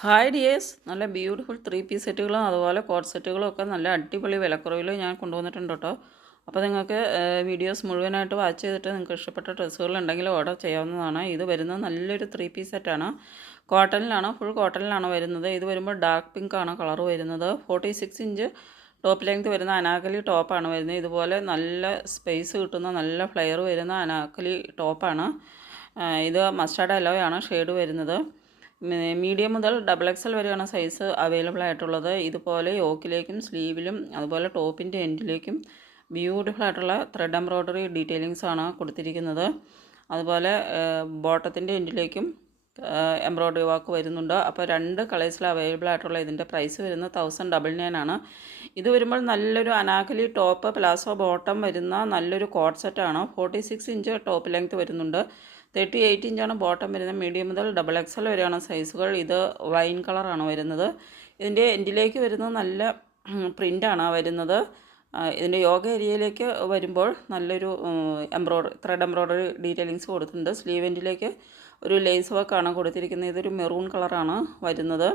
Hi dears നല്ല beautiful three piece സെറ്റുകളും അതുപോലെ കോട്ട് സെറ്റുകളും ഒക്കെ നല്ല അടിപൊളി വിലക്കുറവിൽ ഞാൻ കൊണ്ടുവന്നിട്ടുണ്ട് കേട്ടോ. അപ്പോൾ നിങ്ങൾക്ക് വീഡിയോസ് മുഴുവനായിട്ട് വാച്ച് ചെയ്തിട്ട് നിങ്ങൾക്ക് ഇഷ്ടപ്പെട്ട ഡ്രസ്സുകൾ ഉണ്ടെങ്കിൽ ഓർഡർ ചെയ്യാവുന്നതാണ്. ഇത് വരുന്നത് നല്ലൊരു ത്രീ പീസ് സെറ്റാണ് കോട്ടണിലാണ് ഫുൾ കോട്ടണിലാണ് വരുന്നത്. ഇത് വരുമ്പോൾ ഡാർക്ക് പിങ്ക് ആണ് കളർ വരുന്നത്. Forty six inch top length വരുന്ന അനാക്കലി ടോപ്പാണ് വരുന്നത്. ഇതുപോലെ നല്ല സ്പേസ് കിട്ടുന്ന നല്ല ഫ്ലെയർ വരുന്ന അനാക്കലി ടോപ്പാണ് ഇത് മസ്റ്റാർഡ് അലോയാണ് ഷെയ്ഡ് വരുന്നത്. മീഡിയം മുതൽ ഡബിൾ എക്സൽ വരെയാണ് സൈസ് അവൈലബിൾ ആയിട്ടുള്ളത്. ഇതുപോലെ യോക്കിലേക്കും സ്ലീവിലും അതുപോലെ ടോപ്പിന്റെ എൻഡിലേക്കും ബ്യൂട്ടിഫുൾ ആയിട്ടുള്ള ത്രെഡ് എംബ്രോയ്ഡറി ഡീറ്റെയിലിങ്സ് ആണ് കൊടുത്തിരിക്കുന്നത്. അതുപോലെ ബോട്ടത്തിന്റെ എൻഡിലേക്കും എംബ്രോയ്ഡറി വർക്ക് വരുന്നുണ്ട്. അപ്പോൾ രണ്ട് കളേഴ്സിൽ അവൈലബിൾ ആയിട്ടുള്ള ഇതിന്റെ പ്രൈസ് വരുന്നത് തൗസൻഡ് ഡബിൾ നയൻ ആണ്. ഇത് വരുമ്പോൾ നല്ലൊരു അനാക്കലി ടോപ്പ് പ്ലാസോ ബോട്ടം വരുന്ന നല്ലൊരു കോഡ് സെറ്റാണ് forty six inch top length വരുന്നുണ്ട്. തേർട്ടി എയ്റ്റ് ഇഞ്ചാണ് ബോട്ടം വരുന്നത്. മീഡിയം മുതൽ ഡബിൾ എൽ വരെയാണ് സൈസുകൾ. ഇത് വൈൻ കളറാണ് വരുന്നത്. ഇതിന്റെ എൻഡിലേക്ക് വരുന്നത് നല്ല പ്രിന്റാണ് വരുന്നത്. ഇതിന്റെ യോഗ ഏരിയയിലേക്ക് വരുമ്പോൾ നല്ലൊരു എംബ്രോയ്ഡറി ത്രെഡ് എംബ്രോയ്ഡറി ഡീറ്റെയിലിങ്സ് കൊടുത്തിട്ടുണ്ട്. സ്ലീവ് എൻഡിലേക്ക് ഒരു ലേസ് വർക്കാണ് കൊടുത്തിരിക്കുന്നത്. ഇതൊരു മെറൂൺ കളറാണ് വരുന്നത്.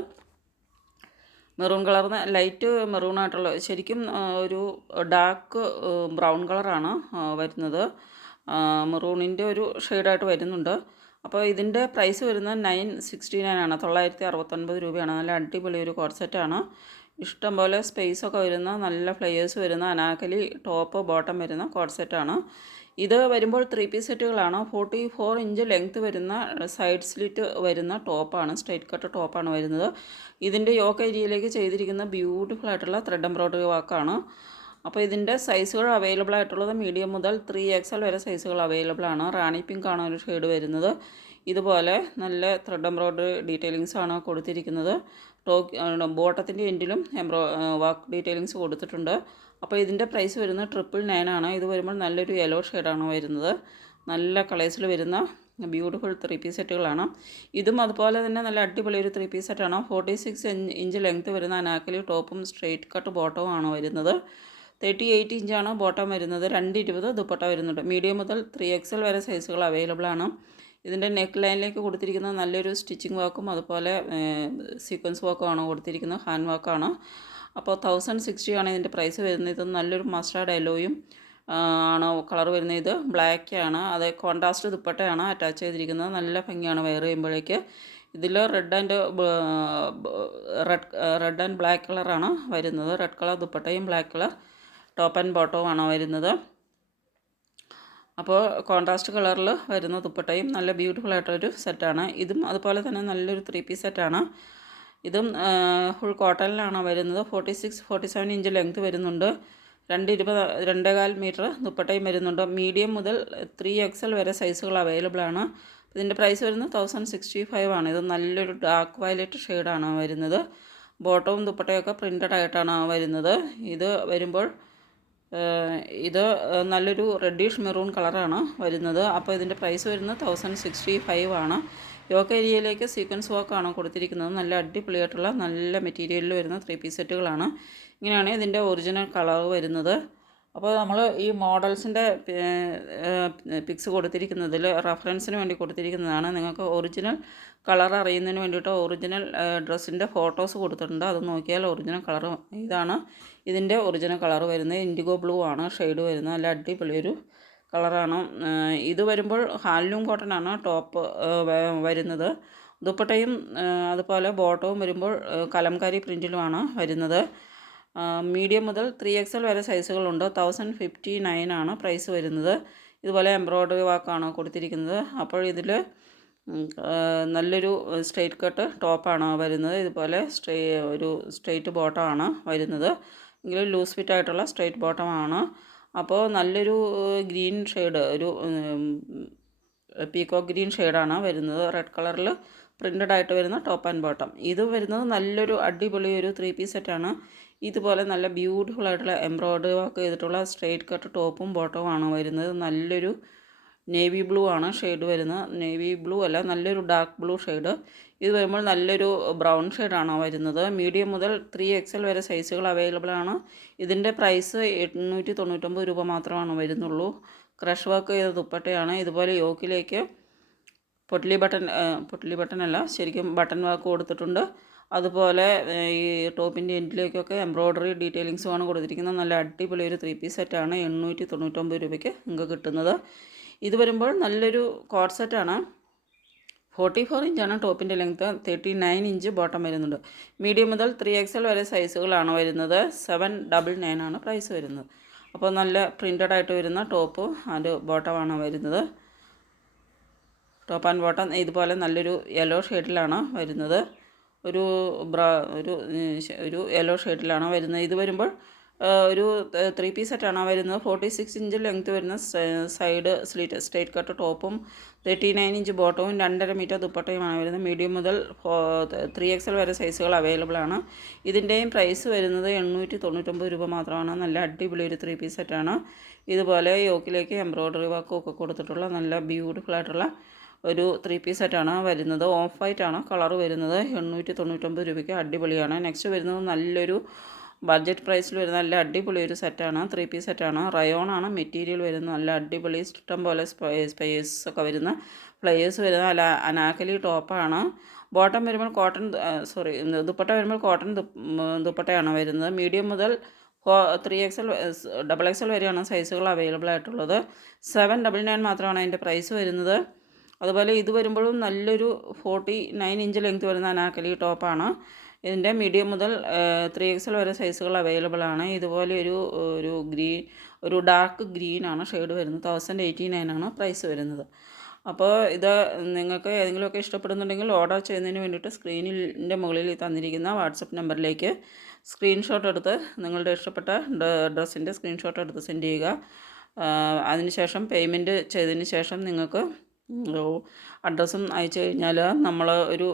മെറൂൺ കളർ ലൈറ്റ് മെറൂൺ ആയിട്ടുള്ള ശരിക്കും ഒരു ഡാർക്ക് ബ്രൗൺ കളറാണ് വരുന്നത്. മെറൂണിന്റെ ഒരു ഷെയ്ഡായിട്ട് വരുന്നുണ്ട്. അപ്പോൾ ഇതിന്റെ പ്രൈസ് വരുന്നത് നയൻ സിക്സ്റ്റി നയൻ ആണ്. തൊള്ളായിരത്തി അറുപത്തൊൻപത് രൂപയാണ്. നല്ല അടിപൊളി ഒരു കോർസെറ്റാണ് ഇഷ്ടംപോലെ ഇഷ്ടം പോലെ സ്പേസൊക്കെ വരുന്ന നല്ല ഫ്ലെയേഴ്സ് വരുന്ന അനാക്കലി ടോപ്പ് ബോട്ടം വരുന്ന കോർസെറ്റാണ് സെറ്റാണ് ഇത് വരുമ്പോൾ ത്രീ പീസ് സെറ്റുകളാണ് ഫോർട്ടി ഫോർ ഇഞ്ച് ലെങ്ത്ത് വരുന്ന സൈഡ് സ്ലിറ്റ് വരുന്ന ടോപ്പാണ് സ്ട്രൈറ്റ് കട്ട് ടോപ്പാണ് വരുന്നത്. ഇതിന്റെ യോക്ക് ഏരിയയിലേക്ക് ചെയ്തിരിക്കുന്ന ബ്യൂട്ടിഫുൾ ആയിട്ടുള്ള ത്രെഡ് എംബ്രോയ്ഡറി വർക്കാണ് അപ്പോൾ ഇതിന്റെ സൈസുകൾ അവൈലബിൾ ആയിട്ടുള്ളത് മീഡിയം മുതൽ ത്രീ എക്സ് എൽ വരെ സൈസുകൾ അവൈലബിൾ ആണ്. റാണി പിങ്ക് ആണ് ഒരു ഷെയ്ഡ് വരുന്നത്. ഇതുപോലെ നല്ല ത്രെഡ് എംബ്രോയ്ഡറി ഡീറ്റെയിലിങ്സ് ആണ് കൊടുത്തിരിക്കുന്നത്. ടോക്ക് ബോട്ടത്തിന്റെ എൻഡിലും എംബ്രോ വർക്ക് ഡീറ്റെയിലിങ്സ് കൊടുത്തിട്ടുണ്ട്. അപ്പോൾ ഇതിന്റെ പ്രൈസ് വരുന്നത് ട്രിപ്പിൾ നയൻ ആണ്. ഇത് വരുമ്പോൾ നല്ലൊരു യെല്ലോ ഷെയ്ഡാണ് വരുന്നത്. നല്ല കളേഴ്സിൽ വരുന്ന ബ്യൂട്ടിഫുൾ ത്രീ പീസ് സെറ്റുകളാണ് ഇതും അതുപോലെ തന്നെ നല്ല അടിപൊളി ഒരു ത്രീ പീസ് സെറ്റാണ് ഫോർട്ടി സിക്സ് ഇഞ്ച് ലെങ്ത്ത് വരുന്ന അനാക്കലി ടോപ്പും സ്ട്രെയിറ്റ് കട്ട് ബോട്ടവും ആണ് വരുന്നത്. തേർട്ടി എയ്റ്റ് ഇഞ്ചാണ് ബോട്ടം വരുന്നത്. രണ്ട് ഇരുപത് ദുപ്പട്ട വരുന്നുണ്ട്. മീഡിയം മുതൽ ത്രീ എക്സൽ വരെ സൈസുകൾ അവൈലബിൾ ആണ്. ഇതിന്റെ നെക്ക് ലൈനിലേക്ക് കൊടുത്തിരിക്കുന്ന നല്ലൊരു സ്റ്റിച്ചിങ് വർക്കും അതുപോലെ സീക്വൻസ് വർക്കും ആണ് കൊടുത്തിരിക്കുന്നത്. ഹാൻഡ് വർക്കാണ്. അപ്പോൾ തൗസൻഡ് സിക്സ്റ്റി ആണ് ഇതിന്റെ പ്രൈസ് വരുന്നത്. ഇത് നല്ലൊരു മസ്റ്റാർഡ് എലോയും ആണ് കളർ വരുന്നത്. ഇത് ബ്ലാക്ക് ആണ്. അത് കോൺട്രാസ്റ്റ് ദുപ്പട്ടയാണ് അറ്റാച്ച് ചെയ്തിരിക്കുന്നത്. നല്ല ഭംഗിയാണ് വെയർ ചെയ്യുമ്പോഴേക്ക്. ഇതിൽ red and red red and black കളറാണ് വരുന്നത്. റെഡ് കളർ ദുപ്പട്ടയും ബ്ലാക്ക് കളർ ടോപ്പ് ആൻഡ് ബോട്ടവുമാണോ വരുന്നത്. അപ്പോൾ കോൺട്രാസ്റ്റ് കളറിൽ വരുന്ന ദുപ്പട്ടയും നല്ല ബ്യൂട്ടിഫുൾ ആയിട്ടൊരു സെറ്റാണ്. ഇതും അതുപോലെ തന്നെ നല്ലൊരു ത്രീ പീസ് സെറ്റാണ്. ഇതും ഫുൾ കോട്ടണിലാണ് വരുന്നത്. Forty six forty seven inch length വരുന്നുണ്ട്. രണ്ട് ഇരുപത് രണ്ടേകാൽ മീറ്റർ ദുപ്പട്ടയും വരുന്നുണ്ട്. മീഡിയം മുതൽ ത്രീ എക്സൽ വരെ സൈസുകൾ അവൈലബിൾ ആണ്. ഇതിന്റെ പ്രൈസ് വരുന്നത് തൗസൻഡ് സിക്സ്റ്റി ഫൈവ് ആണ്. ഇത് നല്ലൊരു ഡാർക്ക് വയലറ്റ് ഷെയ്ഡാണ് വരുന്നത്. ബോട്ടവും ദുപ്പട്ടയൊക്കെ പ്രിന്റഡ് ആയിട്ടാണ് വരുന്നത്. ഇത് വരുമ്പോൾ ഇത് നല്ലൊരു റെഡിഷ് മെറൂൺ കളറാണ് വരുന്നത്. അപ്പോൾ ഇതിന്റെ പ്രൈസ് വരുന്നത് തൗസൻഡ് സിക്സ്റ്റി ഫൈവ് ആണ്. യോക്ക ഏരിയയിലേക്ക് സീക്വൻസ് വർക്കാണ് കൊടുത്തിരിക്കുന്നത്. നല്ല അടിപൊളിയായിട്ടുള്ള നല്ല മെറ്റീരിയലിൽ വരുന്ന ത്രീ പീസ് സെറ്റുകളാണ് ഇങ്ങനെയാണ് ഇതിന്റെ ഒറിജിനൽ കളർ വരുന്നത്. അപ്പോൾ നമ്മൾ ഈ മോഡൽസിന്റെ പിക്സ് കൊടുത്തിരിക്കുന്നതിൽ റെഫറൻസിന് വേണ്ടി കൊടുത്തിരിക്കുന്നതാണ്. നിങ്ങൾക്ക് ഒറിജിനൽ കളർ അറിയുന്നതിന് വേണ്ടിയിട്ട് ഒറിജിനൽ ഡ്രസ്സിന്റെ ഫോട്ടോസ് കൊടുത്തിട്ടുണ്ട്. അത് നോക്കിയാൽ ഒറിജിനൽ കളർ ഇതാണ്. ഇതിന്റെ ഒറിജിനൽ കളർ വരുന്നത് ഇൻഡിഗോ ബ്ലൂ ആണ്. ഷെയ്ഡ് വരുന്നത് നല്ല അടിപൊളി ഒരു കളറാണ്. ഇത് വരുമ്പോൾ ഹാൻഡ്ലൂം കോട്ടൺ ആണ് ടോപ്പ് വരുന്നത്. ദുപ്പട്ടയും അതുപോലെ ബോട്ടവും വരുമ്പോൾ കലംകാരി പ്രിന്റിലുമാണ് വരുന്നത്. മീഡിയം മുതൽ ത്രീ എക്സൽ വരെ സൈസുകളുണ്ട്. തൗസൻഡ് ഫിഫ്റ്റി നയൻ ആണ് പ്രൈസ് വരുന്നത്. ഇതുപോലെ എംബ്രോയ്ഡറി വർക്കാണ് കൊടുത്തിരിക്കുന്നത്. അപ്പോൾ ഇതിൽ നല്ലൊരു സ്ട്രെയിറ്റ് കട്ട് ടോപ്പാണ് വരുന്നത്. ഇതുപോലെ സ്ട്രേ ഒരു സ്ട്രെയിറ്റ് ബോട്ടമാണ് വരുന്നത്. എങ്കിലും ലൂസ് ഫിറ്റ് ആയിട്ടുള്ള സ്ട്രെയിറ്റ് ബോട്ടമാണ് അപ്പോൾ നല്ലൊരു ഗ്രീൻ ഷെയ്ഡ് ഒരു പീക്കോ ഗ്രീൻ ഷെയ്ഡാണ് വരുന്നത്. റെഡ് കളറിൽ പ്രിന്റഡ് ആയിട്ട് വരുന്ന ടോപ്പ് ആൻഡ് ബോട്ടം ഇത് വരുന്നത് നല്ലൊരു അടിപൊളി ഒരു ത്രീ പീസ് സെറ്റാണ് ഇതുപോലെ നല്ല ബ്യൂട്ടിഫുൾ ആയിട്ടുള്ള എംബ്രോയ്ഡറി വർക്ക് ചെയ്തിട്ടുള്ള സ്ട്രെയിറ്റ് കട്ട് ടോപ്പും ബോട്ടവും ആണ് വരുന്നത്. നല്ലൊരു നേവി ബ്ലൂ ആണ് ഷെയ്ഡ് വരുന്നത്. നേവി ബ്ലൂ അല്ല നല്ലൊരു ഡാർക്ക് ബ്ലൂ ഷെയ്ഡ് ഇത് വരുമ്പോൾ നല്ലൊരു ബ്രൗൺ ഷെയ്ഡാണ് വരുന്നത്. മീഡിയം മുതൽ ത്രീ എക്സൽ വരെ സൈസുകൾ അവൈലബിൾ ആണ്. ഇതിന്റെ പ്രൈസ് എണ്ണൂറ്റി തൊണ്ണൂറ്റൊമ്പത് രൂപ മാത്രമാണ് വരുന്നുള്ളൂ. ക്രഷ് വർക്ക് ചെയ്ത ദുപ്പട്ടയാണ്. ഇതുപോലെ യോക്കിലേക്ക് പൊട്ടിലി ബട്ടൺ പൊട്ടിലി ബട്ടൺ അല്ല ശരിക്കും ബട്ടൺ വർക്ക് കൊടുത്തിട്ടുണ്ട്. അതുപോലെ ഈ ടോപ്പിന്റെ എൻഡിലേക്കൊക്കെ എംബ്രോയ്ഡറി ഡീറ്റെയിലിങ്സുമാണ് കൊടുത്തിരിക്കുന്നത്. നല്ല അടിപൊളി ഒരു ത്രീ പീസ് സെറ്റാണ് എണ്ണൂറ്റി തൊണ്ണൂറ്റൊമ്പത് രൂപയ്ക്ക് നിങ്ങൾക്ക് കിട്ടുന്നത്. ഇത് വരുമ്പോൾ നല്ലൊരു കോട്ട് സെറ്റാണ് ഫോർട്ടി ഫോർ ഇഞ്ചാണ് ടോപ്പിന്റെ length thirty nine inch bottom വരുന്നുണ്ട്. മീഡിയം മുതൽ ത്രീ എക്സൽ വരെ സൈസുകളാണ് വരുന്നത്. സെവൻ ഡബിൾ നയൻ ആണ് പ്രൈസ് വരുന്നത്. അപ്പോൾ നല്ല പ്രിന്റഡ് ആയിട്ട് വരുന്ന ടോപ്പ് ആൻഡ് ബോട്ടമാണ് വരുന്നത്. ടോപ്പ് ആൻഡ് ബോട്ടം ഇതുപോലെ നല്ലൊരു യെല്ലോ ഷെയ്ഡിലാണ് വരുന്നത്. ഒരു ബ്ര ഒരു ഒരു യെല്ലോ ഷെയ്ഡിലാണ് വരുന്നത്. ഇത് വരുമ്പോൾ ഒരു ത്രീ പീസ് സെറ്റാണ് വരുന്നത്. ഫോർട്ടി സിക്സ് ഇഞ്ച് ലെങ്ത് വരുന്ന സൈഡ് സ്ലീറ്റ് സ്ട്രേറ്റ് കട്ട് ടോപ്പും തേർട്ടി നയൻ ഇഞ്ച് ബോട്ടവും രണ്ടര മീറ്റർ ദുപ്പട്ടയുമാണ് വരുന്നത്. മീഡിയം മുതൽ ത്രീ എക്സൽ വരെ സൈസുകൾ അവൈലബിൾ ആണ്. ഇതിന്റെയും പ്രൈസ് വരുന്നത് എണ്ണൂറ്റി തൊണ്ണൂറ്റൊമ്പത് രൂപ മാത്രമാണ്. നല്ല അടിപൊളി ഒരു ത്രീ പീസ് സെറ്റാണ് ഇതുപോലെ യോക്കിലേക്ക് എംബ്രോയ്ഡറി വർക്കും ഒക്കെ കൊടുത്തിട്ടുള്ള നല്ല ബ്യൂട്ടിഫുൾ ആയിട്ടുള്ള ഒരു ത്രീ പീസ് സെറ്റാണ് വരുന്നത്. ഓഫ് വൈറ്റ് ആണ് കളർ വരുന്നത്. എണ്ണൂറ്റി തൊണ്ണൂറ്റൊമ്പത് രൂപയ്ക്ക് അടിപൊളിയാണ്. നെക്സ്റ്റ് വരുന്നത് നല്ലൊരു ബഡ്ജറ്റ് പ്രൈസിൽ വരുന്ന നല്ല അടിപൊളി ഒരു സെറ്റാണ് ത്രീ പീസ് സെറ്റാണ് റയോൺ ആണ്. മെറ്റീരിയൽ വരുന്ന നല്ല അടിപൊളി ഇഷ്ടം പോലെ സ്പേസ് ഒക്കെ വരുന്ന പ്ലേയേഴ്സ് വരുന്ന നല്ല അനാക്കലി ടോപ്പാണ് ബോട്ടം വരുമ്പോൾ കോട്ടൺ സോറി ദുപ്പട്ട വരുമ്പോൾ കോട്ടൺ ദുപ്പട്ടയാണ് വരുന്നത്. മീഡിയം മുതൽ ത്രീ എക്സൽ ഡബിൾ എക്സൽ വരെയാണ് സൈസുകൾ അവൈലബിൾ ആയിട്ടുള്ളത്. സെവൻ ഡബിൾ നയൻ മാത്രമാണ് അതിന്റെ പ്രൈസ് വരുന്നത്. അതുപോലെ ഇത് വരുമ്പോഴും നല്ലൊരു ഫോർട്ടി നയൻ ഇഞ്ച് ലെങ്ത് വരുന്ന അനാക്കലി ടോപ്പാണ് ഇതിന്റെ മീഡിയം മുതൽ ത്രീ എക്സൽ വരെ സൈസുകൾ അവൈലബിൾ ആണ്. ഇതുപോലെ ഒരു ഒരു ഗ്രീൻ ഒരു ഡാർക്ക് ഗ്രീൻ ആണ് ഷെയ്ഡ് വരുന്നത്. തൗസൻഡ് എയ്റ്റി നയൻ ആണ് പ്രൈസ് വരുന്നത്. അപ്പോൾ ഇത് നിങ്ങൾക്ക് ഏതെങ്കിലുമൊക്കെ ഇഷ്ടപ്പെടുന്നുണ്ടെങ്കിൽ ഓർഡർ ചെയ്യുന്നതിന് വേണ്ടിയിട്ട് സ്ക്രീനിന്റെ മുകളിൽ തന്നിരിക്കുന്ന വാട്സപ്പ് നമ്പറിലേക്ക് സ്ക്രീൻഷോട്ട് എടുത്ത് നിങ്ങളുടെ ഇഷ്ടപ്പെട്ട ഡ്രസ്സിന്റെ സ്ക്രീൻഷോട്ട് എടുത്ത് സെൻഡ് ചെയ്യുക. അതിനുശേഷം പേയ്മെന്റ് ചെയ്തതിന് ശേഷം നിങ്ങൾക്ക് അഡ്രസ്സും അയച്ചു കഴിഞ്ഞാൽ നമ്മൾ ഒരു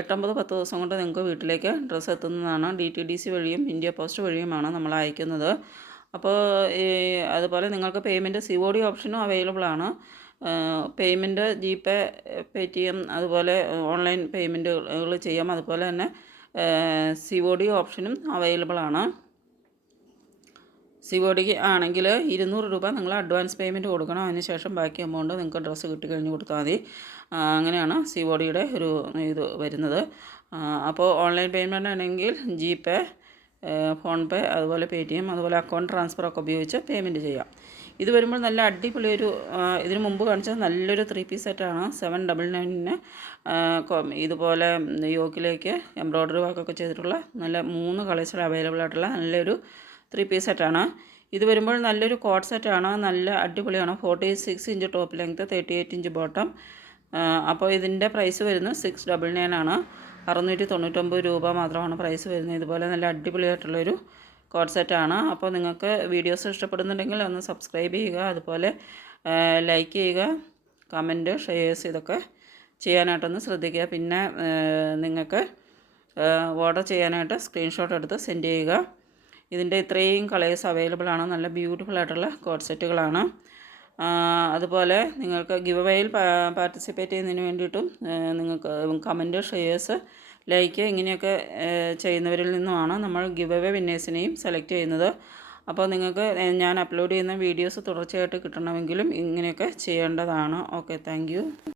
എട്ടൊമ്പത് പത്ത് ദിവസം കൊണ്ട് നിങ്ങൾക്ക് വീട്ടിലേക്ക് ഡ്രസ്സ് എത്തുന്നതാണ്. ഡി ടി ഡി സി വഴിയും ഇന്ത്യ പോസ്റ്റ് വഴിയുമാണ് നമ്മൾ അയക്കുന്നത്. അപ്പോൾ അതുപോലെ നിങ്ങൾക്ക് പേയ്മെന്റ് സി ഒ ഡി ഓപ്ഷനും അവൈലബിൾ ആണ്. Payment GPay Paytm അതുപോലെ ഓൺലൈൻ പേയ്മെന്റുകൾ ചെയ്യാം. അതുപോലെ തന്നെ സി ഒ ഡി ഓപ്ഷനും അവൈലബിൾ ആണ്. സി ഒ ഡിക്ക് ആണെങ്കിൽ ഇരുന്നൂറ് രൂപ നിങ്ങൾ അഡ്വാൻസ് പേയ്മെന്റ് കൊടുക്കണം. അതിനുശേഷം ബാക്കി എമൗണ്ട് നിങ്ങൾക്ക് ഡ്രസ്സ് കിട്ടിക്കഴിഞ്ഞ് കൊടുത്താൽ മതി. അങ്ങനെയാണ് സി ഒ ഡിയുടെ ഒരു ഇത് വരുന്നത്. അപ്പോൾ ഓൺലൈൻ പേയ്മെന്റ് ആണെങ്കിൽ ജിപേ ഫോൺ പേ അതുപോലെ പേ ടി എം അതുപോലെ അക്കൗണ്ട് ട്രാൻസ്ഫർ ഒക്കെ ഉപയോഗിച്ച് പേയ്മെന്റ് ചെയ്യാം. ഇത് വരുമ്പോൾ നല്ല അടിപൊളി ഒരു ഇതിനു മുമ്പ് കാണിച്ചത് നല്ലൊരു ത്രീ പീസ് സെറ്റാണ്. സെവൻ ഡബിൾ നയനിന് ഇതുപോലെ യോക്കിലേക്ക് എംബ്രോയ്ഡറി വർക്കൊക്കെ ചെയ്തിട്ടുള്ള നല്ല മൂന്ന് കളേഴ്സിൽ അവൈലബിൾ ആയിട്ടുള്ള നല്ലൊരു ത്രീ പീസ് സെറ്റാണ് ഇത് വരുമ്പോൾ നല്ലൊരു കോട്ട് സെറ്റാണ് നല്ല അടിപൊളിയാണ്. Forty six inch top length thirty eight inch bottom അപ്പോൾ ഇതിന്റെ പ്രൈസ് വരുന്നത് സിക്സ് ഡബിൾ നയൻ ആണ്. അറുന്നൂറ്റി തൊണ്ണൂറ്റൊമ്പത് രൂപ മാത്രമാണ് പ്രൈസ് വരുന്നത്. ഇതുപോലെ നല്ല അടിപൊളിയായിട്ടുള്ളൊരു കോട്ട് സെറ്റാണ് അപ്പോൾ നിങ്ങൾക്ക് വീഡിയോസ് ഇഷ്ടപ്പെടുന്നുണ്ടെങ്കിൽ ഒന്ന് സബ്സ്ക്രൈബ് ചെയ്യുക. അതുപോലെ ലൈക്ക് ചെയ്യുക. കമന്റ് ഷെയർസ് ഇതൊക്കെ ചെയ്യാനായിട്ടൊന്ന് ശ്രദ്ധിക്കുക. പിന്നെ നിങ്ങൾക്ക് ഓർഡർ ചെയ്യാനായിട്ട് സ്ക്രീൻഷോട്ട് എടുത്ത് സെൻഡ് ചെയ്യുക. ഇതിന്റെ ഇത്രയും കളേഴ്സ് അവൈലബിൾ ആണ്. നല്ല ബ്യൂട്ടിഫുൾ ആയിട്ടുള്ള കോഡ് സെറ്റുകളാണ് അതുപോലെ നിങ്ങൾക്ക് ഗിവ് അവേയിൽ പാർട്ടിസിപ്പേറ്റ് ചെയ്യുന്നതിന് വേണ്ടിയിട്ടും നിങ്ങൾക്ക് കമന്റ് ഷെയേഴ്സ് ലൈക്ക് ഇങ്ങനെയൊക്കെ ചെയ്യുന്നവരിൽ നിന്നുമാണ് നമ്മൾ ഗിവ് അവേ വിന്നേഴ്സിനെയും സെലക്ട് ചെയ്യുന്നത്. അപ്പോൾ നിങ്ങൾക്ക് ഞാൻ അപ്ലോഡ് ചെയ്യുന്ന വീഡിയോസ് തുടർച്ചയായിട്ട് കിട്ടണമെങ്കിലും ഇങ്ങനെയൊക്കെ ചെയ്യേണ്ടതാണ്. Okay thank